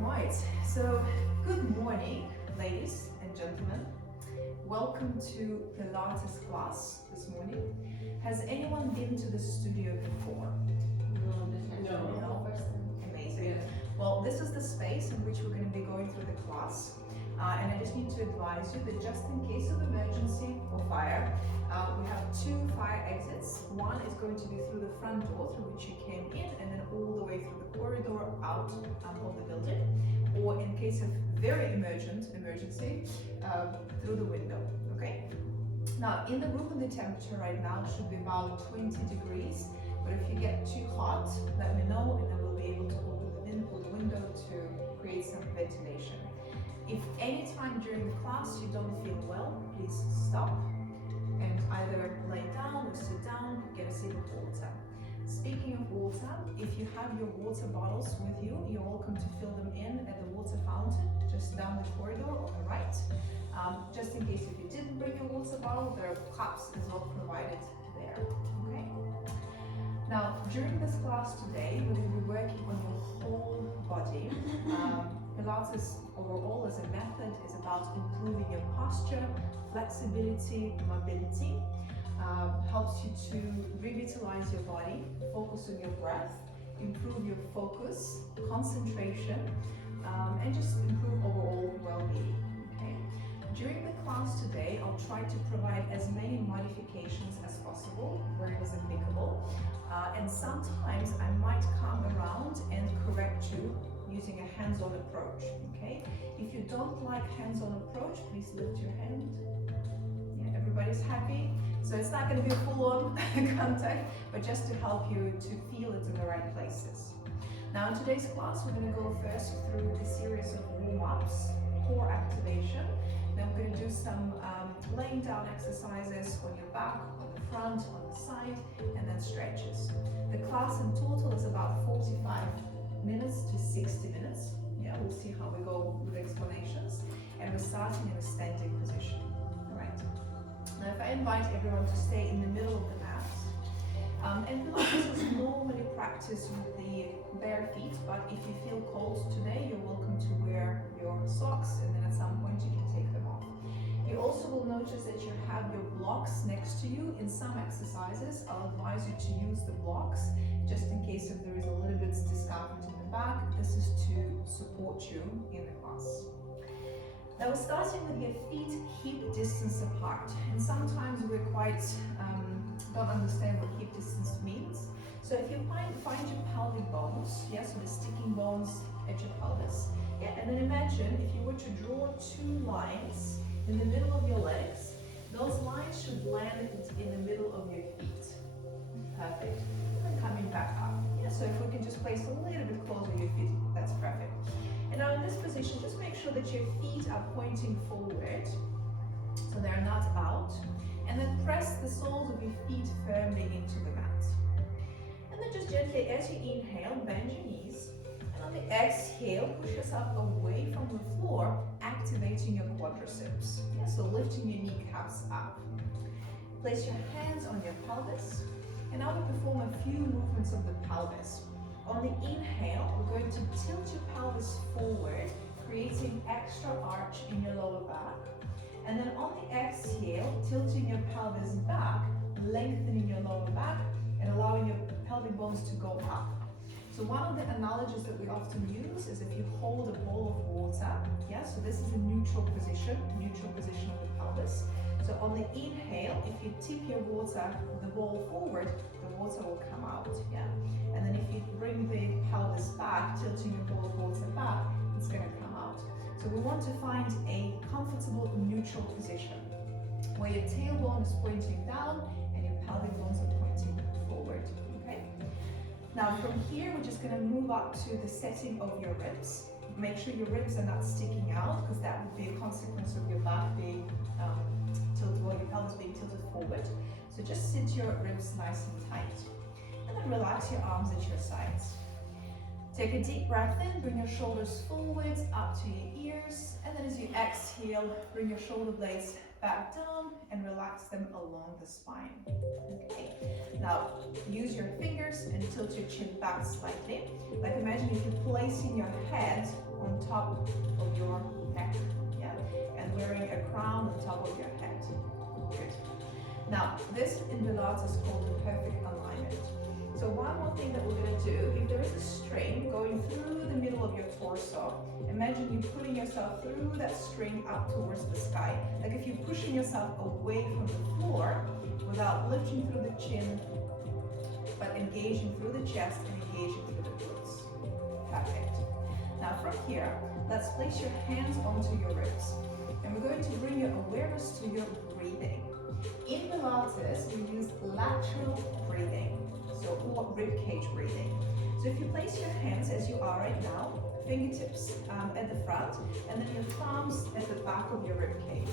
Right, so good morning, ladies and gentlemen. Welcome to Pilates class this morning. Has anyone been to the studio before? No. Amazing. Well, this is the space in which we're going to be going through the class. And I just need to advise you that just in case of emergency or fire, we have two fire exits. One is going to be through the front door through which you came in, and then all the way through the corridor out of the building. Or in case of very emergency, through the window, okay? Now, in the room, the temperature right now should be about 20 degrees, but if you get too hot, let me know, and then we'll be able to open the window to create some ventilation. If any time during the class you don't feel well, please stop and either lay down or sit down, get a sip of water. Speaking of water, if you have your water bottles with you, you're welcome to fill them in at the water fountain, just down the corridor on the right. Just in case if you didn't bring your water bottle, there are cups as well provided there, okay? Now, during this class today, we're going to be working on your whole body. Pilates overall as a method is about improving your posture, flexibility, mobility. Helps you to revitalize your body, focus on your breath, improve your focus, concentration, and just improve overall well-being. Okay? During the class today, I'll try to provide as many modifications as possible where it is applicable, and sometimes I might come around and correct you using a hands-on approach. Okay? If you don't like hands-on approach, please lift your hand. Yeah, everybody's happy. So it's not going to be a full-on contact, but just to help you to feel it in the right places. Now in today's class, we're going to go first through a series of warm-ups, core activation. Then we're going to do some laying down exercises on your back, on the front, on the side, and then stretches. The class in total is about 45 minutes to 60 minutes. Yeah, we'll see how we go with explanations. And we're starting in a standing position. All right. Now, if I invite everyone to stay in the middle of the mat, and Pilates is normally practiced with the bare feet, but if you feel cold today, you're welcome to wear your socks, and then at some point you can take them off. You also will notice that you have your blocks next to you. In some exercises, I'll advise you to use the blocks, just in case if there is a little bit of discomfort in the back. This is to support you in the class. Now we're starting with your feet hip distance apart, and sometimes we're quite don't understand what hip distance means. So if you find your pelvic bones, yes, so the sticking bones at your pelvis, yeah, and then imagine if you were to draw two lines in the middle of your legs, those lines should land in the middle of your feet. Perfect. And coming back up. Yeah, so if we can just place a little bit closer to your feet, that's perfect. And now in this position, just make sure that your feet are pointing forward, so they're not out. And then press the soles of your feet firmly into the mat. And then just gently, as you inhale, bend your knees. And on the exhale, push yourself away from the floor, activating your quadriceps. Yeah, so lifting your kneecaps up. Place your hands on your pelvis. And now we perform a few movements of the pelvis. On the inhale, we're going to tilt your pelvis forward, creating extra arch in your lower back. And then on the exhale, tilting your pelvis back, lengthening your lower back, and allowing your pelvic bones to go up. So one of the analogies that we often use is if you hold a bowl of water, yeah, so this is a neutral position of the pelvis. So on the inhale, if you tip your water, the bowl forward, the water will come out, yeah. And then if you bring the pelvis back, tilting your bowl of water back, it's going to come out. So we want to find a comfortable neutral position where your tailbone is pointing down and your pelvic bones are pointing forward, okay? Now from here, we're just going to move up to the setting of your ribs. Make sure your ribs are not sticking out, because that would be a consequence of your back being tilted, or your pelvis being tilted forward. So just sit your ribs nice and tight. And then relax your arms at your sides. Take a deep breath in, bring your shoulders forwards up to your ears, and then as you exhale, bring your shoulder blades back down and relax them along the spine. Okay. Now, use your fingers and tilt your chin back slightly. Like imagine if you're placing your head on top of your neck, yeah, and wearing a crown on top of your head. Good. Now, this in Pilates is called the perfect alignment. So one more thing that we're going to do, if there is a string going through the middle of your torso, imagine you putting yourself through that string up towards the sky. Like if you're pushing yourself away from the floor without lifting through the chin, but engaging through the chest and engaging through the glutes. Perfect. Now from here, let's place your hands onto your ribs. And we're going to bring your awareness to your breathing. In Pilates, we use lateral breathing, or rib cage breathing. So if you place your hands as you are right now, fingertips at the front, and then your thumbs at the back of your rib cage.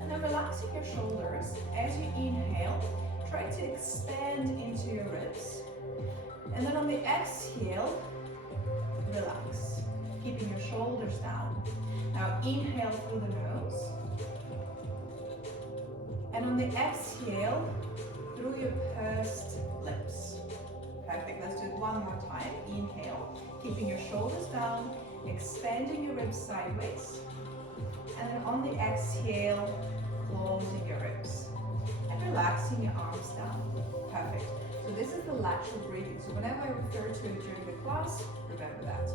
And then relaxing your shoulders as you inhale, try to expand into your ribs. And then on the exhale, relax, keeping your shoulders down. Now inhale through the nose. And on the exhale, through your pursed lips. Perfect, let's do it one more time. Inhale, keeping your shoulders down, expanding your ribs sideways. And then on the exhale, closing your ribs. And relaxing your arms down. Perfect. So this is the lateral breathing. So whenever I refer to it during the class, remember that.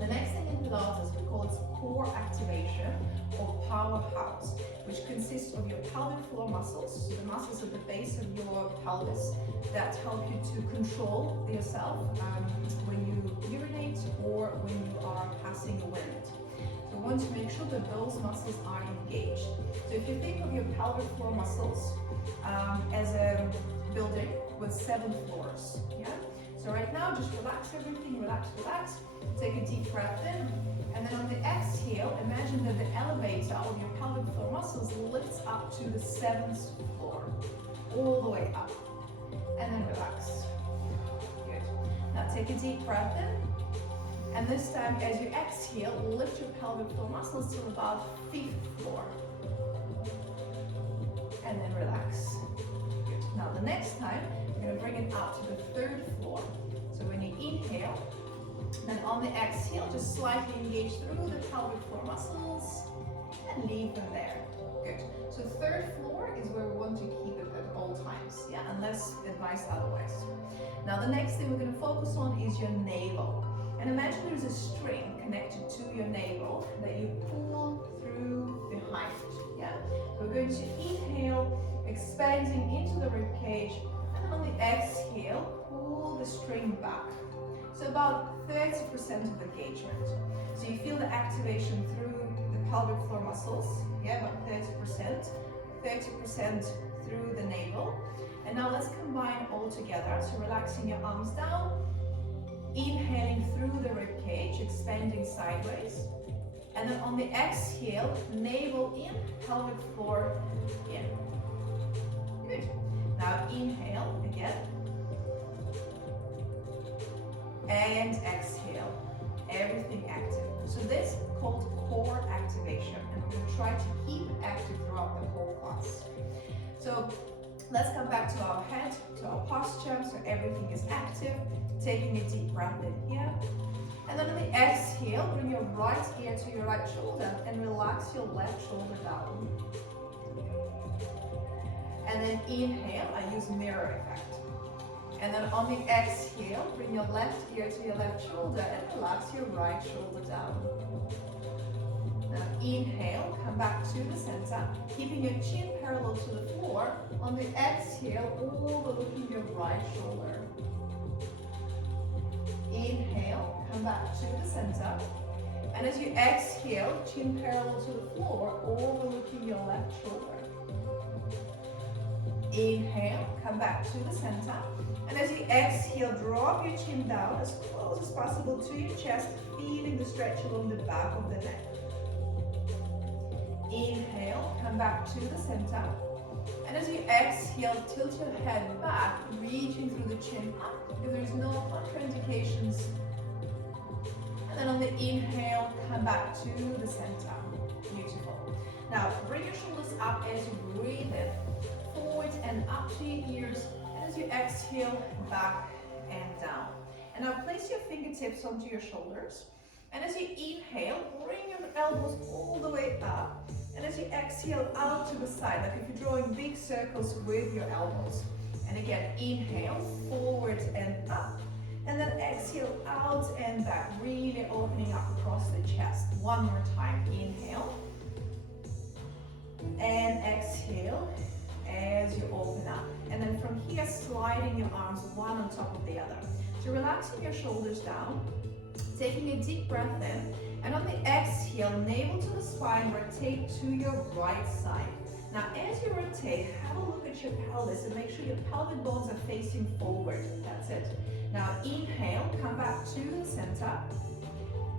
The next thing in Pilates, we call it core activation or powerhouse, which consists of your pelvic floor muscles, so the muscles at the base of your pelvis that help you to control yourself when you urinate or when you are passing a wind. So we want to make sure that those muscles are engaged. So if you think of your pelvic floor muscles as a building with 7 floors, yeah? So right now, just relax everything, relax, relax. Take a deep breath in, and then on the exhale, imagine that the elevator of your pelvic floor muscles lifts up to the 7th floor, all the way up, and then relax. Good. Now take a deep breath in, and this time as you exhale, lift your pelvic floor muscles to about 5th floor, and then relax. Good. Now the next time, you're going to bring it up to the 3rd floor. So when you inhale, then on the exhale, just slightly engage through the pelvic floor muscles and leave them there. Good. So 3rd floor is where we want to keep it at all times, yeah, unless advised otherwise. Now the next thing we're going to focus on is your navel. And imagine there's a string connected to your navel that you pull through behind, yeah. So we're going to inhale, expanding into the rib cage, and then on the exhale, pull the string back. So about 30% of engagement. So you feel the activation through the pelvic floor muscles, yeah, about 30%, 30% through the navel. And now let's combine all together. So relaxing your arms down, inhaling through the rib cage, expanding sideways. And then on the exhale, navel in, pelvic floor in. Good. Now inhale again. And exhale, everything active. So this is called core activation, and we're going to try to keep it active throughout the whole class. So let's come back to our head, to our posture, so everything is active. Taking a deep breath in here. And then on the exhale, bring your right ear to your right shoulder and relax your left shoulder down. And then inhale, I use mirror effect. And then on the exhale, bring your left ear to your left shoulder and relax your right shoulder down. Now inhale, come back to the center, keeping your chin parallel to the floor. On the exhale, overlooking your right shoulder. Inhale, come back to the center. And as you exhale, chin parallel to the floor, overlooking your left shoulder. Inhale, come back to the center. And as you exhale, drop your chin down as close as possible to your chest, feeling the stretch along the back of the neck. Inhale, come back to the center. And as you exhale, tilt your head back, reaching through the chin up if there's no contraindications. And then on the inhale, come back to the center. Beautiful. Now, bring your shoulders up as you breathe in, forward and up to your ears. And as you exhale, back and down. And now place your fingertips onto your shoulders. And as you inhale, bring your elbows all the way up. And as you exhale out to the side, like if you're drawing big circles with your elbows. And again, inhale, forward and up. And then exhale out and back, really opening up across the chest. One more time, inhale. And exhale as you open up. And then from here, sliding your arms one on top of the other. So relaxing your shoulders down, taking a deep breath in, and on the exhale, navel to the spine, rotate to your right side. Now, as you rotate, have a look at your pelvis and make sure your pelvic bones are facing forward. That's it. Now, inhale, come back to the center.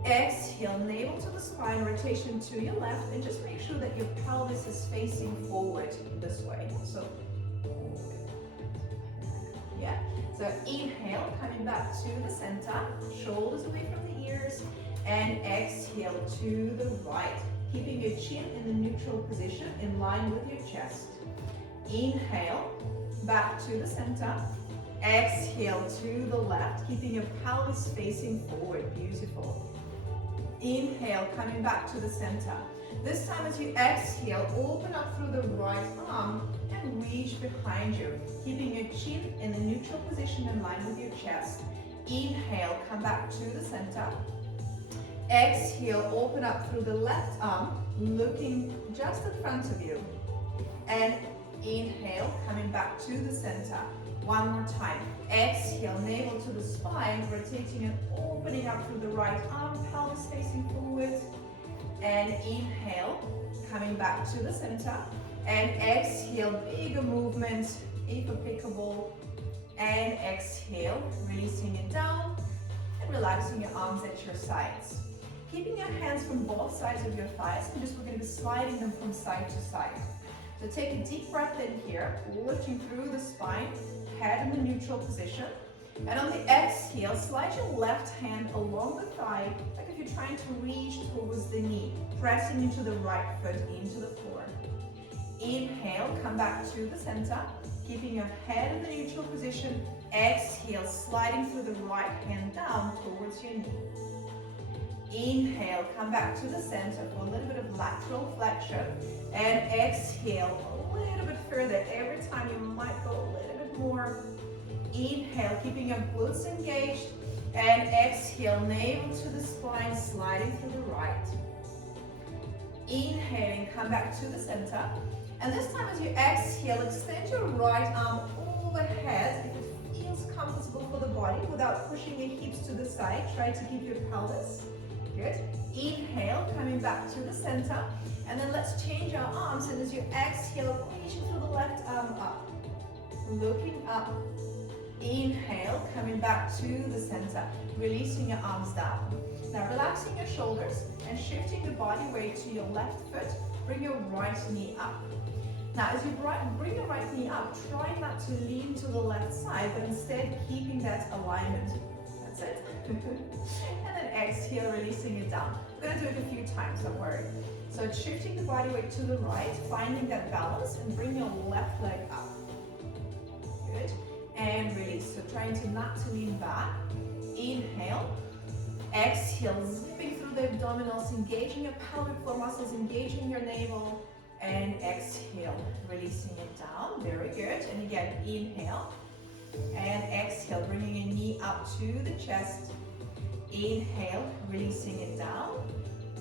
Exhale, navel to the spine, rotation to your left, and just make sure that your pelvis is facing forward this way. So, yeah. So inhale, coming back to the center, shoulders away from the ears, and exhale to the right, keeping your chin in the neutral position in line with your chest. Inhale, back to the center. Exhale to the left, keeping your pelvis facing forward. Beautiful. Inhale, coming back to the center. This time as you exhale, open up through the right arm and reach behind you, keeping your chin in the neutral position in line with your chest. Inhale, come back to the center. Exhale, open up through the left arm, looking just in front of you. And inhale, coming back to the center. One more time. Exhale, navel to the spine, rotating and opening up through the right arm, pelvis facing forward. And inhale, coming back to the center. And exhale, bigger movement, if applicable. And exhale, releasing it down and relaxing your arms at your sides. Keeping your hands from both sides of your thighs, and we're going to be sliding them from side to side. So take a deep breath in here, lifting through the spine, head in the neutral position. And on the exhale, slide your left hand along the thigh, like if you're trying to reach towards the knee, pressing into the right foot into the floor. Inhale, come back to the center, keeping your head in the neutral position. Exhale, sliding through the right hand down towards your knee. Inhale, come back to the center for a little bit of lateral flexion. And exhale a little bit further. Every time you might go a little bit more. Inhale, keeping your glutes engaged. And exhale, navel to the spine, sliding through the right. Inhaling, come back to the center. And this time as you exhale, extend your right arm overhead if it feels comfortable for the body without pushing your hips to the side. Try to keep your pelvis. Good. Inhale, coming back to the center. And then let's change our arms. And as you exhale, reaching through the left arm up. Looking up. Inhale, coming back to the center. Releasing your arms down. Now relaxing your shoulders and shifting the body weight to your left foot. Bring your right knee up. Now as you bring your right knee up, try not to lean to the left side, but instead keeping that alignment. That's it. And then exhale, releasing it down. We're going to do it a few times, don't worry. So it's shifting the body weight to the right, finding that balance, and bring your left leg up. Good. And release. So trying to not to lean back. Inhale. Exhale, zipping through the abdominals, engaging your pelvic floor muscles, engaging your navel. And exhale, releasing it down. Very good. And again, inhale. And exhale, bringing your knee up to the chest. Inhale, releasing it down.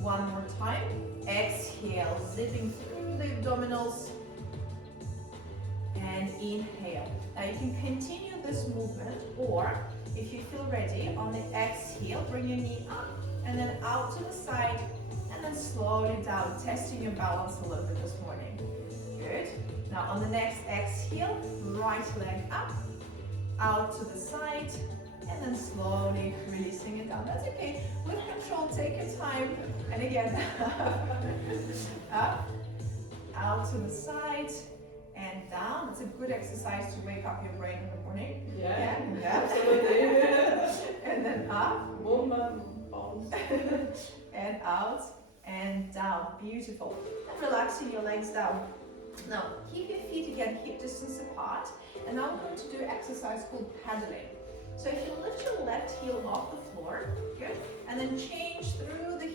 One more time. Exhale, zipping through the abdominals. And inhale. Now you can continue this movement, or if you feel ready, on the exhale, bring your knee up and then out to the side, and then slowly down, testing your balance a little bit this morning. Good. Now on the next exhale, right leg up, out to the side, and then slowly releasing it down. That's okay. With control, take your time. And again, up, out to the side, and down. It's a good exercise to wake up your brain in the morning. Yeah, absolutely. And then up. Movement, bounce. And out and down. Beautiful. And relaxing your legs down. Now, keep your feet again hip distance apart. And now we're going to do an exercise called paddling. So if you lift your left heel off the floor, good, and then change through the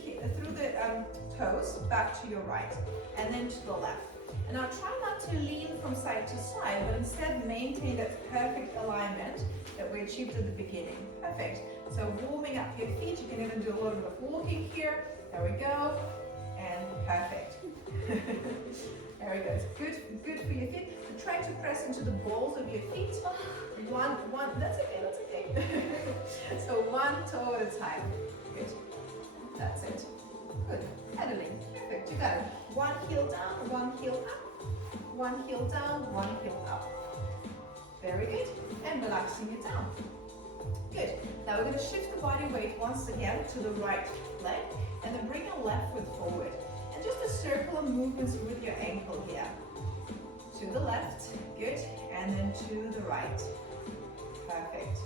toes back to your right, and then to the left. And now try not to lean from side to side, but instead maintain that perfect alignment that we achieved at the beginning. Perfect. So warming up your feet, you can even do a little bit of walking here. There we go. And perfect. There we go. It's good for your feet. So try to press into the balls of your feet. One, that's okay. So one toe at a time. Good. That's it. Good. Pedaling. Perfect. You got it. One heel down, one heel up. One heel down, one heel up. Very good. And relaxing it down. Good. Now we're going to shift the body weight once again to the right leg, and then bring your left foot forward. And just a circle of movements with your ankle here. To the left. Good. And then to the right. Perfect.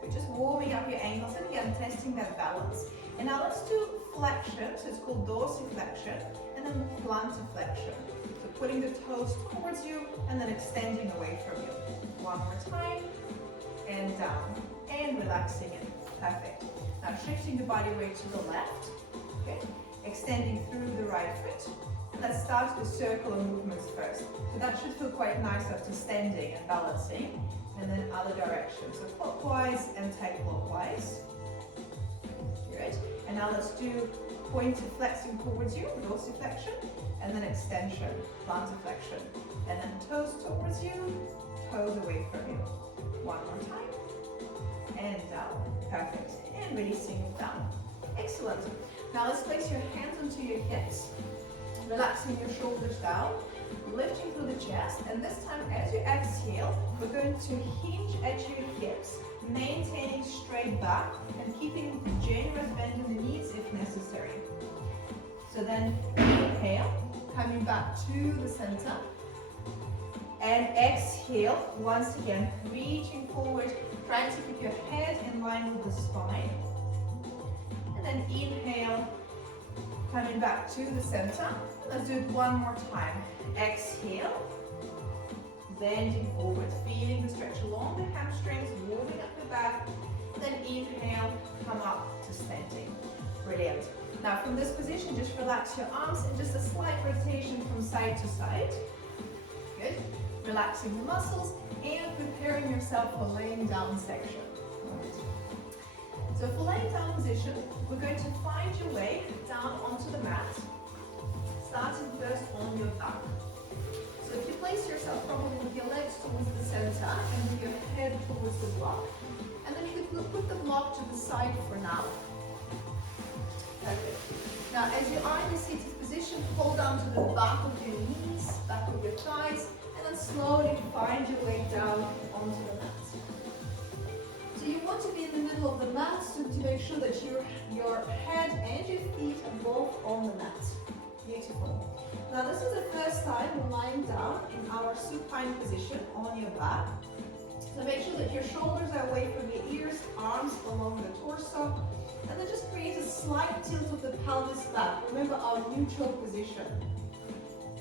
Good. Just warming up your ankles and again testing that balance. And now let's do flexion. So it's called dorsiflexion, and then plantarflexion. So putting the toes towards you and then extending away from you. One more time. And down. And relaxing it. Perfect. Now shifting the body weight to the left. Okay. Extending through the right foot. And let's start the circular movements first. So that should feel quite nice after standing and balancing. And then other directions. So clockwise and anti-clockwise. Good. And now let's do pointer flexing towards you, dorsiflexion, and then extension, plantarflexion. And then toes towards you, toes away from you. One more time. And down. Perfect. And releasing it down. Excellent. Now let's place your hands onto your hips, relaxing your shoulders down, lifting through the chest, and this time as you exhale, we're going to hinge at your hips, maintaining straight back and keeping the generous bend in the knees if necessary. So then inhale, coming back to the center, and exhale, once again, reaching forward, trying to keep your head in line with the spine. And then inhale, coming back to the center. Let's do it one more time. Exhale, bending forward, feeling the stretch along the hamstrings, warming up the back. Then inhale, come up to standing. Brilliant. Now from this position, just relax your arms and just a slight rotation from side to side. Good. Relaxing the muscles and preparing yourself for laying down section. So for laying down position, we're going to find your way down onto the mat, starting first on your back. So if you place yourself probably with your legs towards the center and with your head towards the block, and then you could put the block to the side for now. Perfect. Now as you are in the seated position, hold on to the back of your knees, back of your thighs, and then slowly find your way down onto the mat. So you want to be in the middle of the mat to make sure that your head and your feet are both on the mat. Beautiful. Now this is the first time we're lying down in our supine position on your back. So make sure that your shoulders are away from your ears, arms along the torso, and then just create a slight tilt of the pelvis back. Remember our neutral position.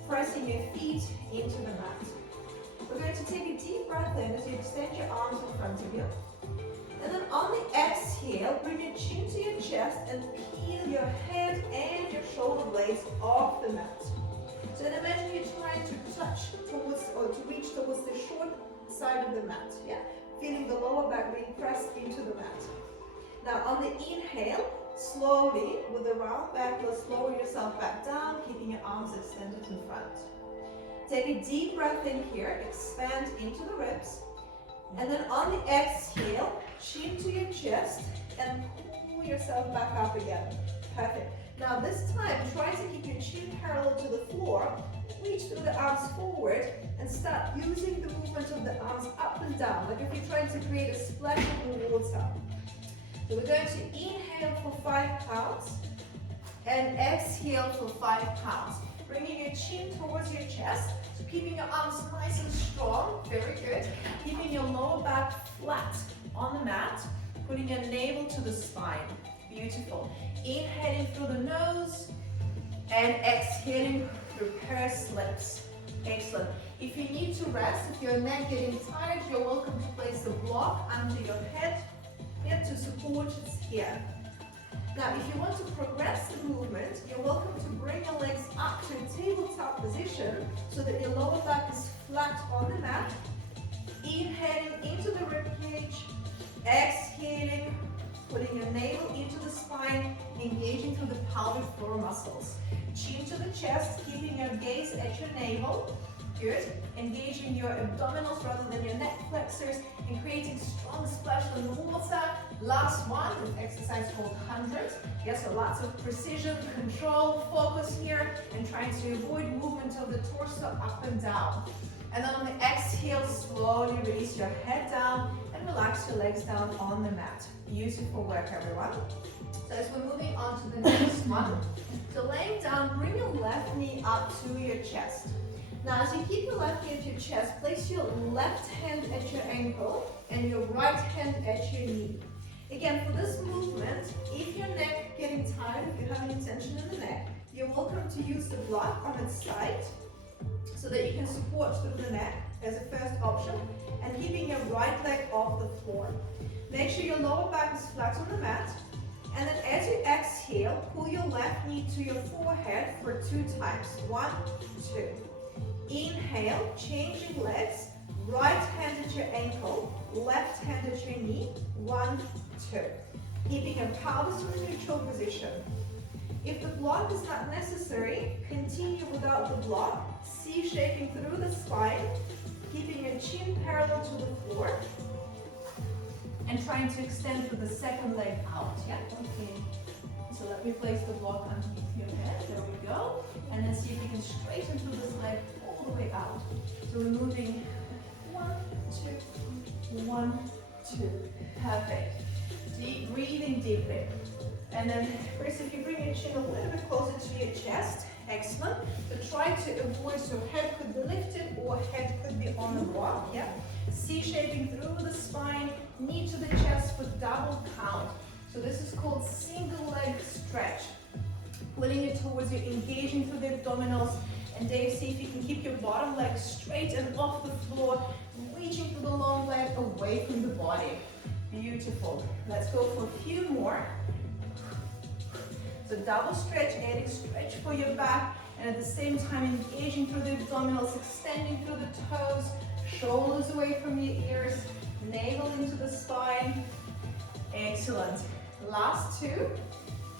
Pressing your feet into the mat. We're going to take a deep breath in as you extend your arms in front of you. And then on the exhale, bring your chin to your chest and peel your head and your shoulder blades off the mat. So then imagine you're trying to touch towards or to reach towards the short side of the mat. Yeah, feeling the lower back being pressed into the mat. Now on the inhale, slowly with the round back, let's lower yourself back down, keeping your arms extended in front. Take a deep breath in here, expand into the ribs. And then on the exhale, chin to your chest and pull yourself back up again. Perfect. Now this time, try to keep your chin parallel to the floor. Reach through the arms forward and start using the movement of the arms up and down, like if you're trying to create a splash of water. So we're going to inhale for 5 counts and exhale for 5 counts. Bringing your chin towards your chest, so keeping your arms nice and strong, very good. Keeping your lower back flat on the mat, putting your navel to the spine, beautiful. Inhaling through the nose and exhaling through pursed lips, excellent. If you need to rest, if your neck getting tired, you're welcome to place the block under your head here to support here. Now, if you want to progress the movement, you're welcome to bring your legs up to a tabletop position so that your lower back is flat on the mat. Inhaling into the rib cage, exhaling, putting your navel into the spine, engaging through the pelvic floor muscles. Chin to the chest, keeping your gaze at your navel. Good. Engaging your abdominals rather than your neck flexors and creating strong splash on the water. Last one, an exercise called 100. Yes, so lots of precision, control, focus here, and trying to avoid movement of the torso up and down. And then on the exhale, slowly release your head down and relax your legs down on the mat. Beautiful work, everyone. So as we're moving on to the next one, so laying down, bring your left knee up to your chest. Now, as you keep your left knee at your chest, place your left hand at your ankle and your right hand at your knee. Again, for this movement, if your neck getting tired, if you have any tension in the neck, you're welcome to use the block on its side so that you can support through the neck as a first option, and keeping your right leg off the floor. Make sure your lower back is flat on the mat, and then as you exhale, pull your left knee to your forehead for 2 times. 1, 2. Inhale, changing legs, right hand at your ankle, left hand at your knee, 1, 2. Keeping your pelvis in a neutral position. If the block is not necessary, continue without the block, C-shaping through the spine, keeping your chin parallel to the floor, and trying to extend with the second leg out. Yeah, okay. So let me place the block underneath your head. There we go. And then see if you can straighten through this leg all the way out. So we're moving 1, 2, 1, 2. Perfect. Deep breathing deeply. And then first, if you bring your chin a little bit closer to your chest, excellent. So try to avoid, so head could be lifted or head could be on the block. Yeah. C-shaping through the spine, knee to the chest for double count. So this is called single leg stretch. Pulling it towards you, engaging through the abdominals. And Dave, see if you can keep your bottom leg straight and off the floor, reaching for the long leg away from the body. Beautiful. Let's go for a few more. So double stretch, adding stretch for your back, and at the same time engaging through the abdominals, extending through the toes, shoulders away from your ears, navel into the spine. Excellent. Last 2,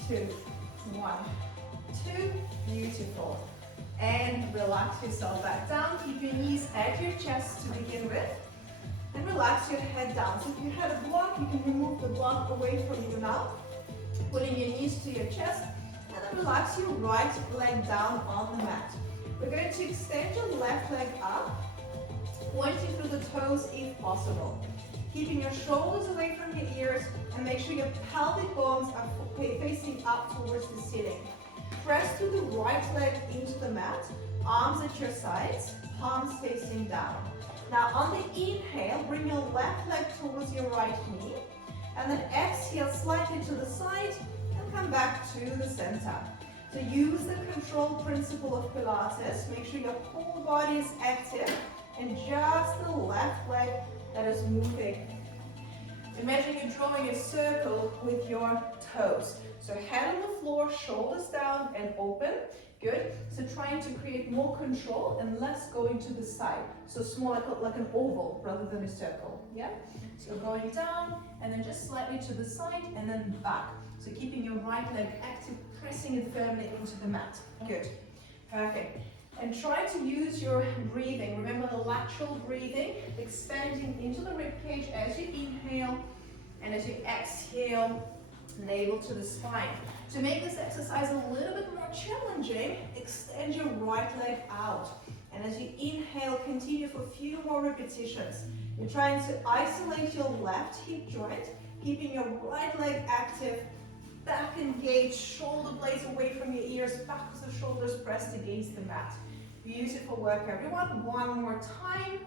2, 1, 2. Beautiful. And relax yourself back down. Keep your knees at your chest to begin with. And relax your head down. So if you had a block, you can remove the block away from you now. Putting your knees to your chest. And then relax your right leg down on the mat. We're going to extend your left leg up, pointing through the toes if possible. Keeping your shoulders away from your ears, and make sure your pelvic bones are facing up towards the ceiling. Press through the right leg into the mat, arms at your sides, palms facing down. Now on the inhale, bring your left leg towards your right knee, and then exhale slightly to the side and come back to the center. So use the control principle of Pilates. Make sure your whole body is active and just the left leg that is moving. Imagine you're drawing a circle with your toes. So head on the floor, shoulders down and open. Good. So trying to create more control and less going to the side. So small, like an oval rather than a circle. Yeah? So going down and then just slightly to the side and then back. So keeping your right leg active, pressing it firmly into the mat. Good. Perfect. And try to use your breathing. Remember the lateral breathing, expanding into the rib cage as you inhale, and as you exhale, navel to the spine. To make this exercise a little bit more challenging, extend your right leg out. And as you inhale, continue for a few more repetitions. You're trying to isolate your left hip joint, keeping your right leg active, back engaged, shoulder blades away from your ears, backs of shoulders pressed against the mat. Beautiful work, everyone. One more time,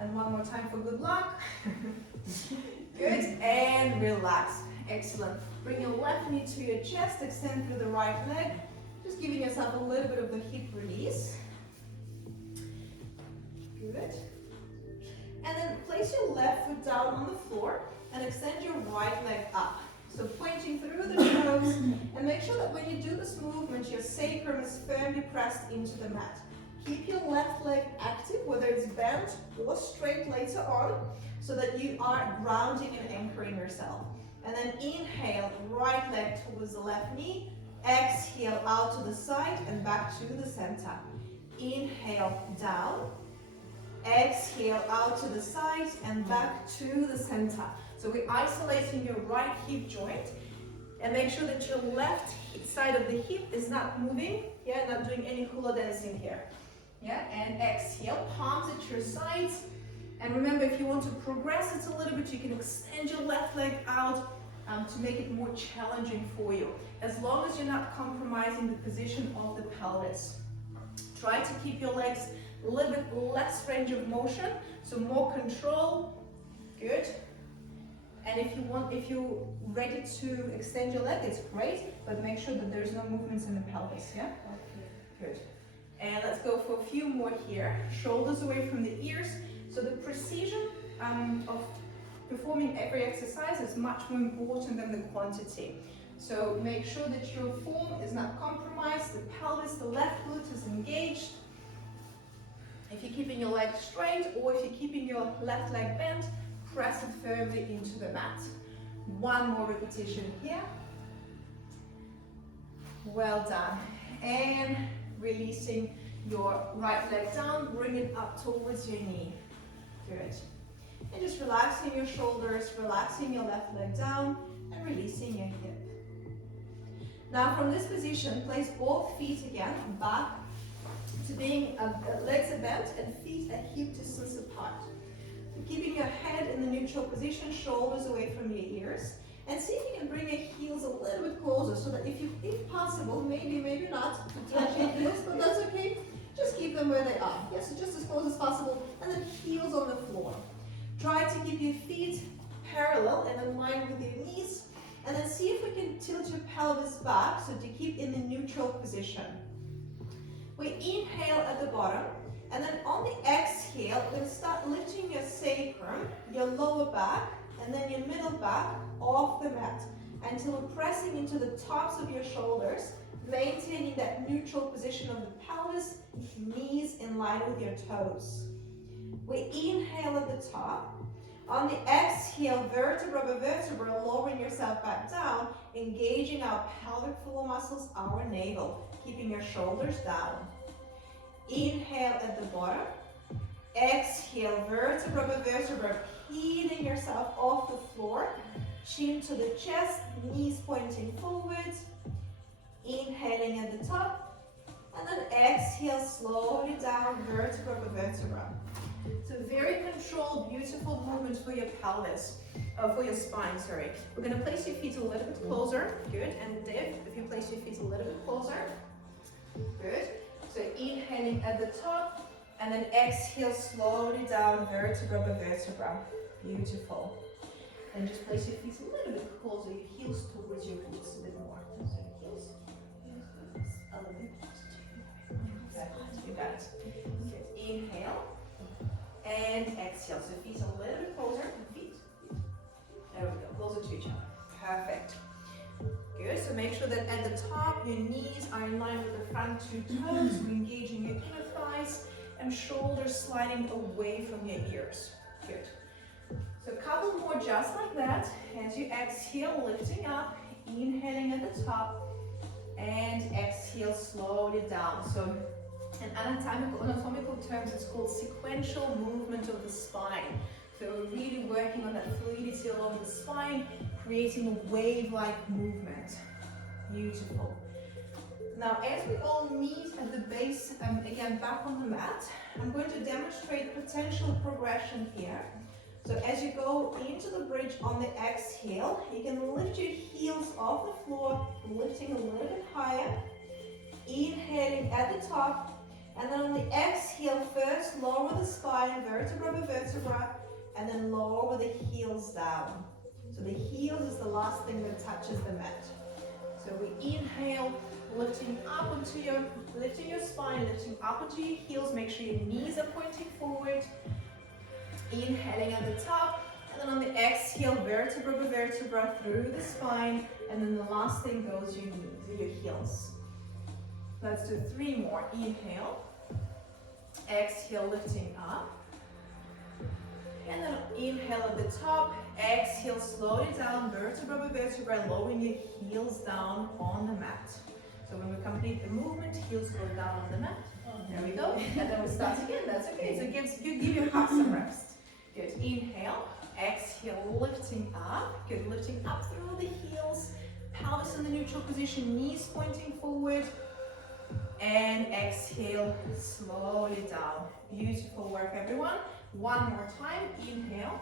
and one more time for good luck. Good, and relax. Excellent. Bring your left knee to your chest, extend through the right leg, just giving yourself a little bit of the hip release. Good. And then place your left foot down on the floor and extend your right leg up. So pointing through the toes, And make sure that when you do this movement, your sacrum is firmly pressed into the mat. Keep your left leg active, whether it's bent or straight later on, so that you are grounding and anchoring yourself. And then inhale, right leg towards the left knee. Exhale out to the side and back to the center. Inhale, down. Exhale out to the side and back to the center. So we're isolating your right hip joint, and make sure that your left side of the hip is not moving. Yeah, not doing any hula dancing here. Yeah, and exhale, palms at your sides. And remember, if you want to progress it a little bit, you can extend your left leg out to make it more challenging for you, as long as you're not compromising the position of the pelvis. Try to keep your legs a little bit less range of motion, so more control. Good. And if you're ready to extend your leg, it's great, but make sure that there's no movements in the pelvis, yeah? Okay. Good. And let's go for a few more here. Shoulders away from the ears. So the precision of performing every exercise is much more important than the quantity. So make sure that your form is not compromised, the pelvis, the left glute is engaged. If you're keeping your leg straight or if you're keeping your left leg bent, press it firmly into the mat. One more repetition here. Well done. And releasing your right leg down, bring it up towards your knee. Good. And just relaxing your shoulders, relaxing your left leg down, and releasing your hip. Now from this position, place both feet again back to being legs are bent and feet at hip distance apart. So keeping your head in the neutral position, shoulders away from your ears, and see if you can bring your heels a little bit closer, so that if possible, maybe not, touch your heels, but that's okay. Just keep them where they are. Yes, so just as close as possible, and then heels on the floor. Try to keep your feet parallel and in line with your knees, and then see if we can tilt your pelvis back, so to keep in the neutral position. We inhale at the bottom, and then on the exhale, we're going to start lifting your sacrum, your lower back, and then your middle back off the mat, until we're pressing into the tops of your shoulders, maintaining that neutral position of the pelvis, knees in line with your toes. We inhale at the top. On the exhale, vertebra by vertebra, lowering yourself back down, engaging our pelvic floor muscles, our navel, keeping your shoulders down. Inhale at the bottom. Exhale, vertebra by vertebra, peeling yourself off the floor, chin to the chest, knees pointing forwards. Inhaling at the top, and then exhale slowly down, vertebra by vertebra. So very controlled, beautiful movement for your pelvis, for your spine, sorry. We're going to place your feet a little bit closer. Good. And Dev, if you place your feet a little bit closer. Good. So inhaling at the top, and then exhale slowly down, vertebra by vertebra. Beautiful. And just place your feet a little bit closer, your heels towards your roots a bit more. So heels. A little bit. You got it. Good. Inhale. And exhale. So feet a little bit closer. Feet. There we go. Closer to each other. Perfect. Good. So make sure that at the top your knees are in line with the front two toes. So engaging your inner thighs and shoulders sliding away from your ears. Good. So a couple more just like that. As you exhale, lifting up, inhaling at the top, and exhale slowly down. So in anatomical terms, it's called sequential movement of the spine. So we're really working on that fluidity along the spine, creating a wave-like movement. Beautiful. Now, as we all meet at the base, again back on the mat, I'm going to demonstrate potential progression here. So as you go into the bridge on the exhale, you can lift your heels off the floor, lifting a little bit higher, inhaling at the top, and then on the exhale, first lower the spine, vertebra by vertebra, and then lower the heels down. So the heels is the last thing that touches the mat. So we inhale, lifting your spine, lifting up onto your heels. Make sure your knees are pointing forward. Inhaling at the top, and And on the exhale, vertebra by vertebra through the spine. And then the last thing goes your knees, your heels. Let's do 3 more. Inhale. Exhale, lifting up. And then inhale at the top. Exhale, slow it down, vertebra by vertebra, lowering your heels down on the mat. So when we complete the movement, heels go down on the mat. There we go. And then we start again. That's okay. So give your heart some rest. Good. Inhale. Exhale, lifting up. Good. Lifting up through the heels. Pelvis in the neutral position. Knees pointing forward. And exhale, slowly down. Beautiful work, everyone. One more time. Inhale.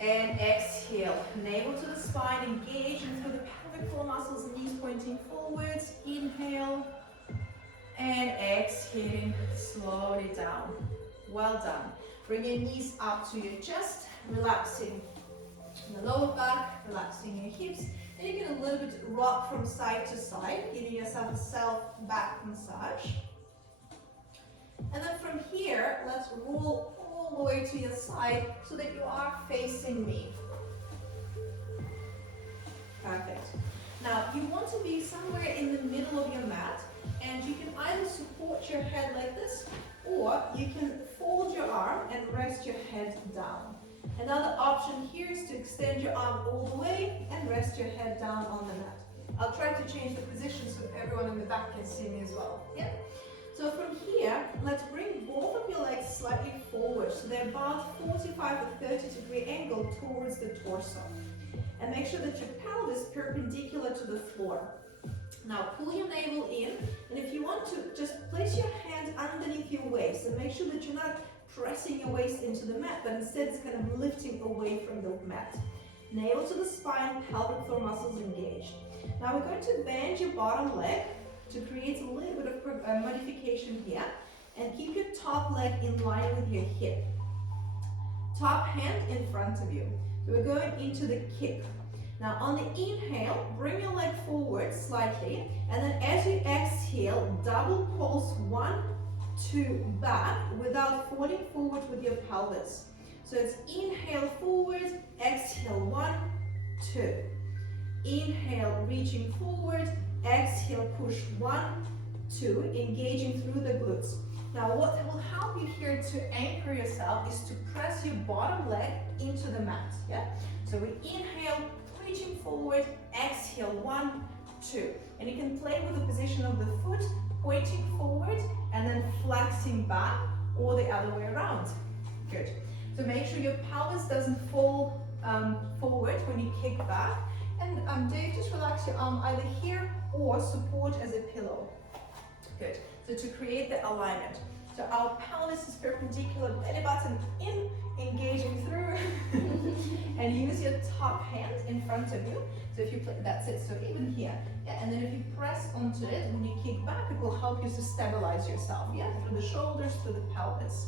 And exhale. Navel to the spine. Engaging through the pelvic floor muscles. Knees pointing forwards. Inhale. And exhaling slowly down. Well done. Bring your knees up to your chest, relaxing the lower back, relaxing your hips. And you can a little bit rock from side to side, giving yourself a self back massage. And then from here, let's roll all the way to your side so that you are facing me. Perfect. Now, you want to be somewhere in the middle of your mat, and you can either support your head like this, or you can fold your arm and rest your head down. Another option here is to extend your arm all the way and rest your head down on the mat. I'll try to change the position so everyone in the back can see me as well. Yeah? So from here, let's bring both of your legs slightly forward, so they're about 45 or 30-degree angle towards the torso. And make sure that your pelvis is perpendicular to the floor. Now pull your navel in, and if you want to, just place your hand underneath your waist and make sure that you're not pressing your waist into the mat, but instead it's kind of lifting away from the mat. Navel to the spine, pelvic floor muscles engaged. Now we're going to bend your bottom leg to create a little bit of modification here, and keep your top leg in line with your hip. Top hand in front of you. So we're going into the kick. Now on the inhale, bring your leg forward slightly, and then as you exhale, double pulse 1, 2, back without falling forward with your pelvis. So it's inhale forward, exhale 1, 2. Inhale, reaching forward, exhale, push 1, 2, engaging through the glutes. Now what will help you here to anchor yourself is to press your bottom leg into the mat. Yeah? So we inhale, reaching forward, exhale 1, 2. And you can play with the position of the foot, pointing forward and then flexing back, or the other way around. Good. So make sure your pelvis doesn't fall forward when you kick back. And Dave, just relax your arm either here or support as a pillow. Good. So to create the alignment. So our pelvis is perpendicular, belly button in, engaging through. And use your top hand in front of you. So if you play, that's it. So even here. Yeah, and then if you press onto it, when you kick back, it will help you to stabilize yourself. Yeah, through the shoulders, through the pelvis.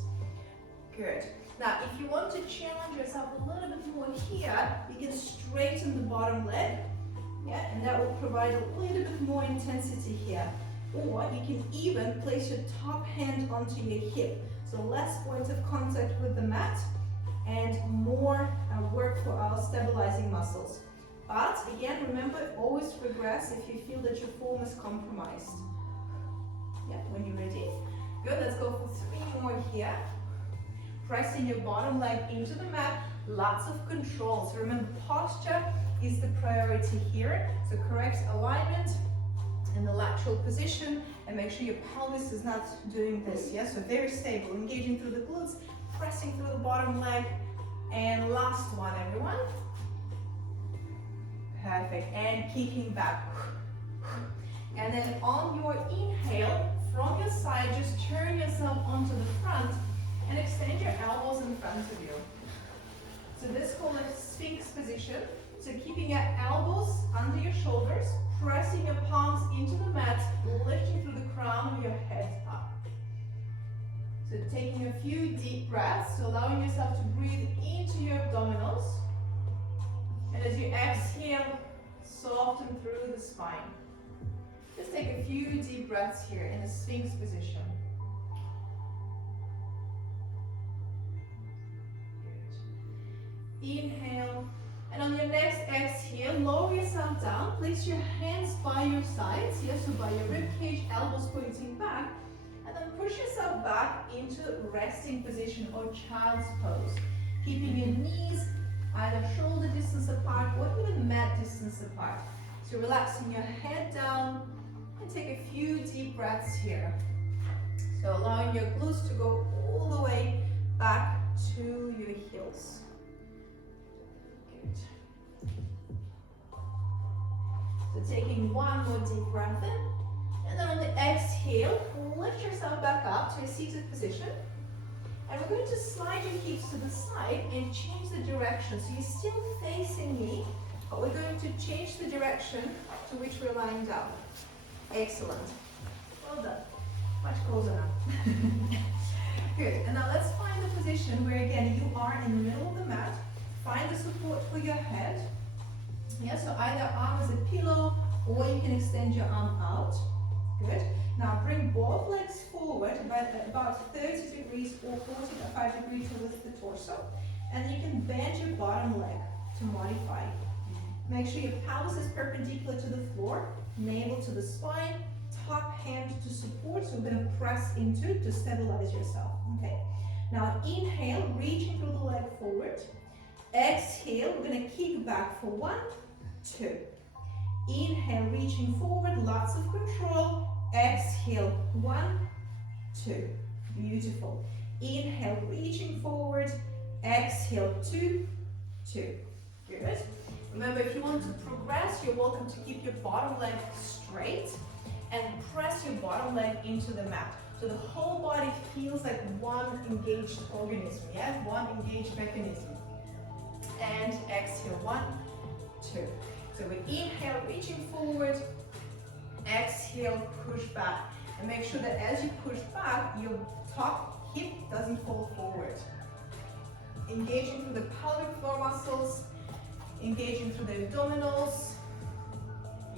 Good. Now, if you want to challenge yourself a little bit more here, you can straighten the bottom leg. Yeah, and that will provide a little bit more intensity here. Or you can even place your top hand onto your hip. So less points of contact with the mat and more work for our stabilizing muscles. But again, remember, always regress if you feel that your form is compromised. Yeah, when you're ready. Good, let's go for 3 more here. Pressing your bottom leg into the mat, lots of control. So remember, posture is the priority here. So correct alignment in the lateral position, and make sure your pelvis is not doing this. Yeah, so very stable, engaging through the glutes, pressing through the bottom leg. And last one, everyone. Perfect, and kicking back. And then on your inhale, from your side, just turn yourself onto the front and extend your elbows in front of you. So this is called a Sphinx position. So keeping your elbows under your shoulders, pressing your palms into the mat, lifting through the crown of your head up. So taking a few deep breaths, so allowing yourself to breathe into your abdominals. And as you exhale, soften through the spine. Just take a few deep breaths here in the Sphinx position. Good. Inhale. And on your next exhale, lower yourself down. Place your hands by your sides. Yes, so by your rib cage, elbows pointing back. And then push yourself back into resting position or child's pose. Keeping your knees either shoulder distance apart or even mat distance apart. So relaxing your head down and take a few deep breaths here. So allowing your glutes to go all the way back to your heels. Good. So taking one more deep breath in. And then on the exhale, lift yourself back up to a seated position. And we're going to slide your hips to the side and change the direction. So you're still facing me, but we're going to change the direction to which we're lying down. Excellent. Well done. Much closer now. Good. And now let's find the position where again you are in the middle of the mat. Find the support for your head. Yeah, so either arm as a pillow or you can extend your arm out. Good. Now bring both legs forward about 30 degrees or 45 degrees to lift the torso. And then you can bend your bottom leg to modify. Make sure your pelvis is perpendicular to the floor, navel to the spine, top hand to support. So we're going to press into to stabilize yourself. Okay. Now inhale, reaching through the leg forward. Exhale, we're going to kick back for 1, 2. Inhale, reaching forward, lots of control. Exhale, 1, 2. Beautiful. Inhale, reaching forward. Exhale, 2, 2. Good. Remember, if you want to progress, you're welcome to keep your bottom leg straight and press your bottom leg into the mat. So the whole body feels like one engaged organism, yeah? One engaged mechanism. And exhale, 1, 2. So we inhale, reaching forward. Exhale, push back. And make sure that as you push back, your top hip doesn't fall forward. Engaging through the pelvic floor muscles, engaging through the abdominals.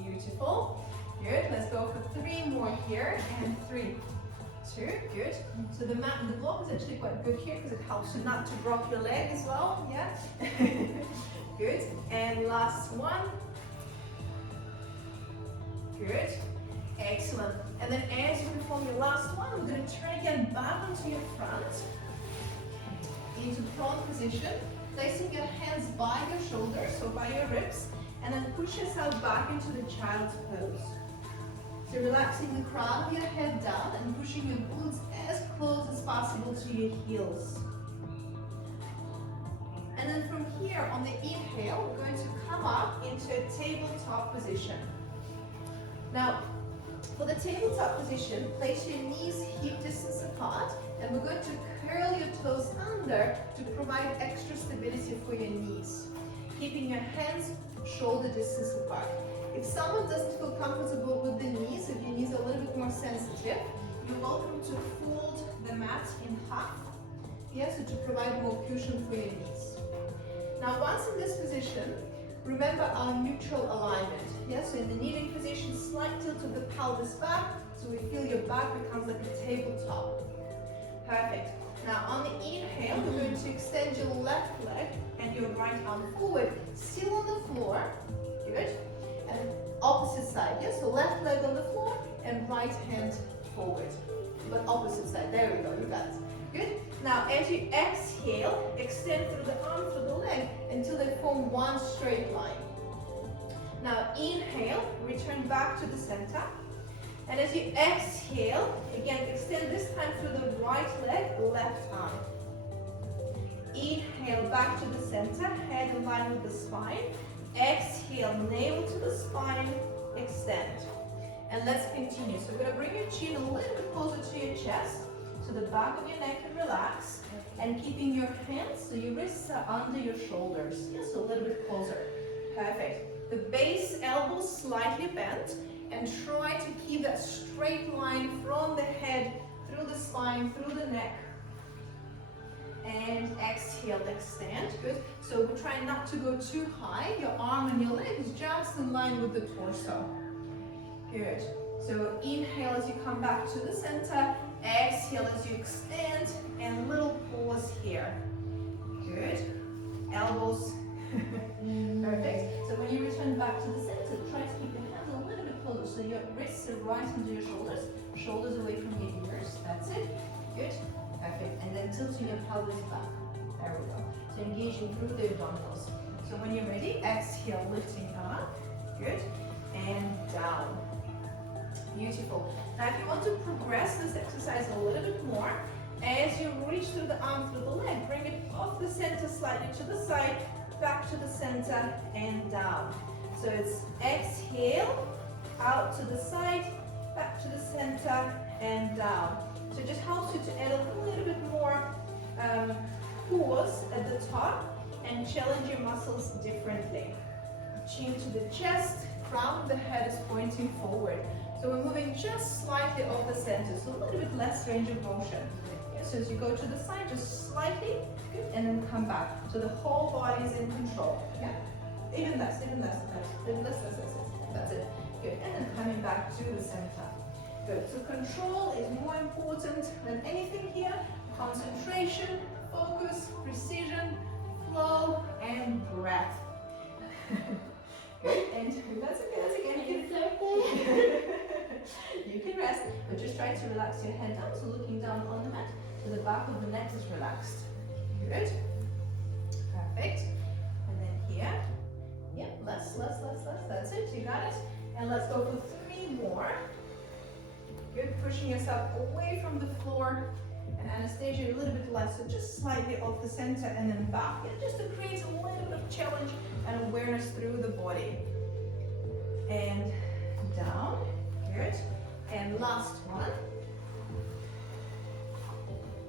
Beautiful. Good. Let's go for 3 more here. And 3, 2. Good. So the mat and the block is actually quite good here because it helps you not to drop your leg as well. Yeah. Good. And last one. Good. Excellent. And then as you perform your last one, we're going to turn again back onto your front. Into prone position. Placing your hands by your shoulders, so by your ribs. And then push yourself back into the child's pose. So relaxing the crown of your head down and pushing your glutes as close as possible to your heels. And then from here, on the inhale, we're going to come up into a tabletop position. Now, for the tabletop position, place your knees hip distance apart, and we're going to curl your toes under to provide extra stability for your knees. Keeping your hands shoulder distance apart. If someone doesn't feel comfortable with the knees, if your knees are a little bit more sensitive, you're welcome to fold the mat in half, yes, so to provide more cushion for your knees. Now once in this position, remember our neutral alignment. Yes, so in the kneeling position, slight tilt of the pelvis back, so we feel your back becomes like a tabletop. Perfect. Now on the inhale, we're going to extend your left leg and your right arm forward, still on the floor. Good. And opposite side, yes? So left leg on the floor and right hand forward. But opposite side, there we go, you got it. Good. Now as you exhale, extend through the arm, through the leg, until they form one straight line. Now inhale, return back to the center. And as you exhale, again, extend this time through the right leg, left arm. Inhale, back to the center, head in line with the spine. Exhale, navel to the spine, extend. And let's continue. So we're going to bring your chin a little bit closer to your chest, so the back of your neck can relax. And keeping your hands, so your wrists are under your shoulders. Yes, a little bit closer. Perfect. The base elbows slightly bent. And try to keep that straight line from the head, through the spine, through the neck. And exhale, extend. Good. So we're trying not to go too high. Your arm and your leg is just in line with the torso. Good. So inhale as you come back to the center. Exhale as you extend. And little pause here. Good. elbows. Perfect. So when you return back to the center, try to keep your hands a little bit closer. So your wrists are right under your shoulders, shoulders away from your ears. That's it. Good. Perfect. And then tilting your pelvis back. There we go. So engaging through the abdominals. So when you're ready, exhale, lifting up. Good. And down. Beautiful. Now if you want to progress this exercise a little bit more, as you reach through the arm, through the leg, bring it off the center slightly to the side, back to the center and down. So it's exhale, out to the side, back to the center and down. So it just helps you to add a little bit more force at the top and challenge your muscles differently. Chin to the chest, crown of the head is pointing forward. So we're moving just slightly off the center, so a little bit less range of motion. Yeah, so as you go to the side, just slightly, good, and then come back. So the whole body is in control. Yeah, even less, that's it. Good, and then coming back to the center. Good, so control is more important than anything here. Concentration, focus, precision, flow, and breath. Good, and that's okay. You can rest, but just try to relax your head down, so looking down on the mat, so the back of the neck is relaxed. Good, perfect. And then here, yeah, less, that's it, you got it. And let's go for 3 more. Good, pushing yourself away from the floor. And Anastasia, a little bit less, so just slightly off the center and then back. Yeah, just to create a little bit of challenge and awareness through the body. And down, good. And last one.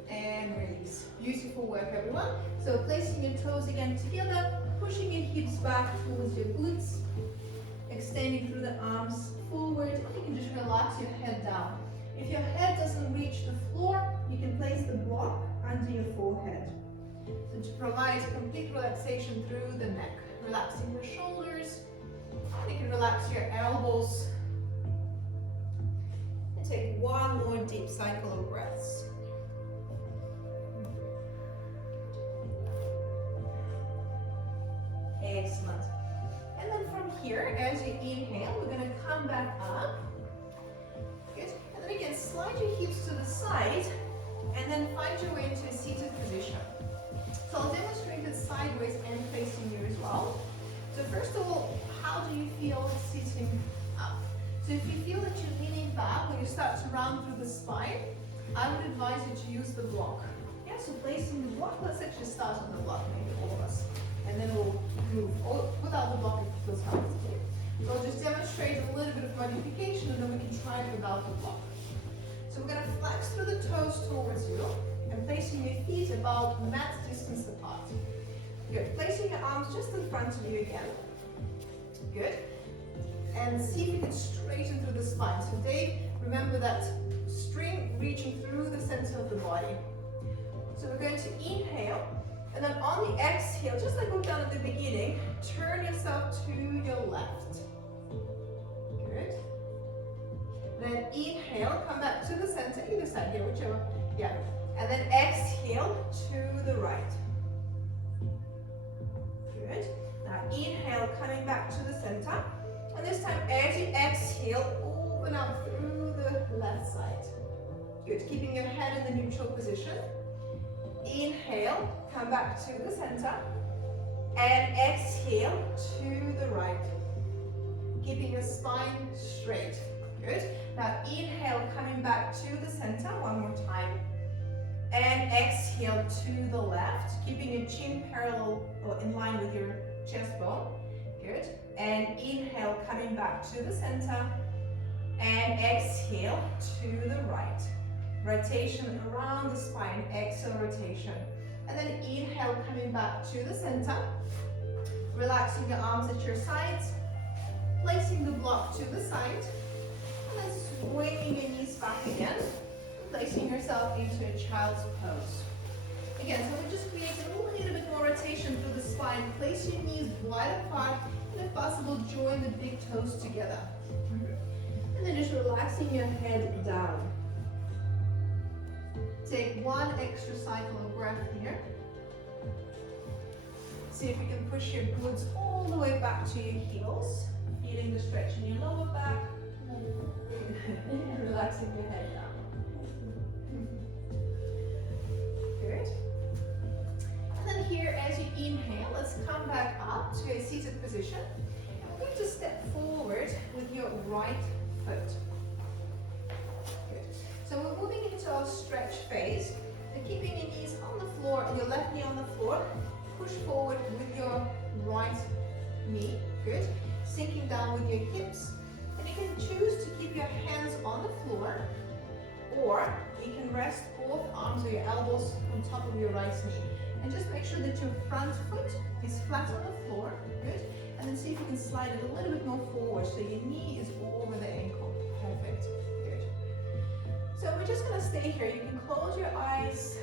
And release. Beautiful work, everyone. So placing your toes again together, pushing your hips back towards your glutes, extending through the arms forward. You can just relax your head down. If your head doesn't reach the floor, you can place the block under your forehead. So to provide complete relaxation through the neck, relaxing your shoulders, you can relax your elbows. And take one more deep cycle of breaths. Excellent. And then from here, as you inhale, we're going to come back up. Good. And then again, slide your hips to the side and then find your way into a seated position. So I'll demonstrate it sideways and facing you as well. So first of all, how do you feel sitting up? So if you feel that you're leaning back when you start to round through the spine, I would advise you to use the block. Yeah, so placing the block, let's actually start on the block, maybe all of us. And then we'll move without the block if it feels hard. So I'll just demonstrate a little bit of modification and then we can try it without the block. So we're going to flex through the toes towards you and placing your feet about mat distance apart. Good. Placing your arms just in front of you again. Good. And see if you can straighten through the spine. So Dave, remember that string reaching through the center of the body. So we're going to inhale. And then on the exhale, just like we've done at the beginning, turn yourself to your left. Good. Then inhale, come back to the center, either side here, whichever. Yeah. And then exhale to the right. Good. Now inhale, coming back to the center. And this time, as you exhale, open up through the left side. Good. Keeping your head in the neutral position. Inhale, come back to the center, and exhale to the right. Keeping your spine straight. Good. Now inhale, coming back to the center one more time, and exhale to the left, keeping your chin parallel or in line with your chest bone. Good. And inhale, coming back to the center, and exhale to the right. Rotation around the spine, exhale rotation. And then inhale, coming back to the center. Relaxing your arms at your sides. Placing the block to the side. And then swinging your knees back again. Placing yourself into a child's pose. Again, so we just create a little bit more rotation through the spine. Place your knees wide apart. And if possible, join the big toes together. And then just relaxing your head down. Take one extra cycle of breath here. See if you can push your glutes all the way back to your heels, feeling the stretch in your lower back. Relaxing your head down. Good. And then here, as you inhale, let's come back up to a seated position. And we're going to step forward with your right foot. Good. So we're moving into our stretch phase. And keeping your knees on the floor and your left knee on the floor, push forward with your right knee. Good. Sinking down with your hips. And you can choose to keep your hands on the floor, or you can rest both arms or your elbows on top of your right knee. And just make sure that your front foot is flat on the floor. Good. And then see if you can slide it a little bit more forward so your knee is over the ankle. Perfect. Good. So we're just going to stay here. You can close your eyes,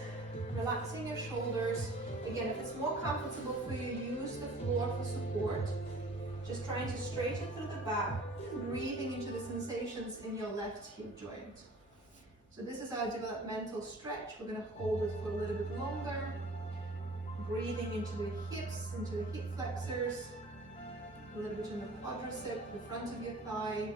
relaxing your shoulders. Again, if it's more comfortable for you, use the floor for support. Just trying to straighten through the back, breathing into the sensations in your left hip joint. So this is our developmental stretch. We're going to hold it for a little bit longer. Breathing into the hips, into the hip flexors, a little bit in the quadricep, the front of your thigh.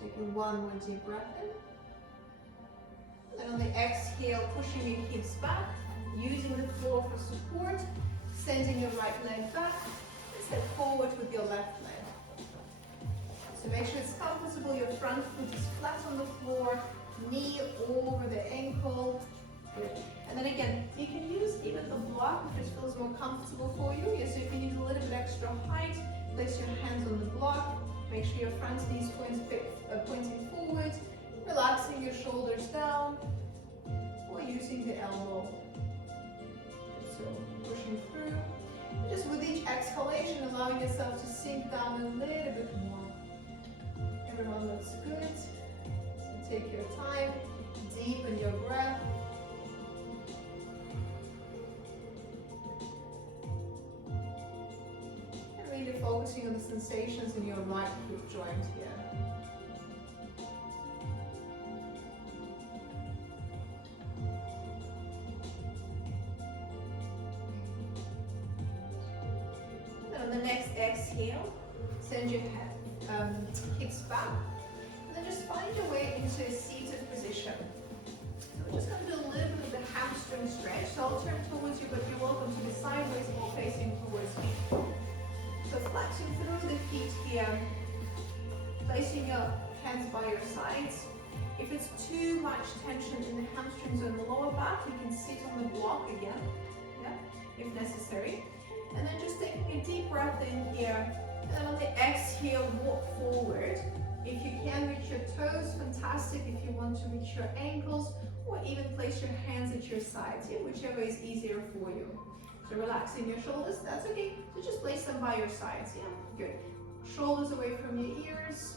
Taking one more deep breath in. And on the exhale, pushing your hips back, using the floor for support, sending your right leg back, and step forward with your left leg. So make sure it's comfortable, your front foot is flat on the floor, knee over the ankle. Good. And then again, you can use even the block if it feels more comfortable for you. Yes, so if you need a little bit extra height, place your hands on the block, make sure your front knee is pointing forward, relaxing your shoulders down, or using the elbow. So pushing through. Just with each exhalation, allowing yourself to sink down a little bit more. Everyone looks good. So take your time, deepen your breath. And really focusing on the sensations in your right hip joint here. On the next exhale, send your hips back, and then just find your way into a seated position. So we're just going to do a little bit of the hamstring stretch. So I'll turn towards you, but you're welcome to be sideways or facing towards me. So flexing through the feet here, placing your hands by your sides. If it's too much tension in the hamstrings or the lower back, you can sit on the block again, if necessary. And then just taking a deep breath in here, and then on the exhale, walk forward. If you can reach your toes, fantastic. If you want to reach your ankles, or even place your hands at your sides, whichever is easier for you. So relaxing your shoulders, that's okay. So just place them by your sides, good. Shoulders away from your ears.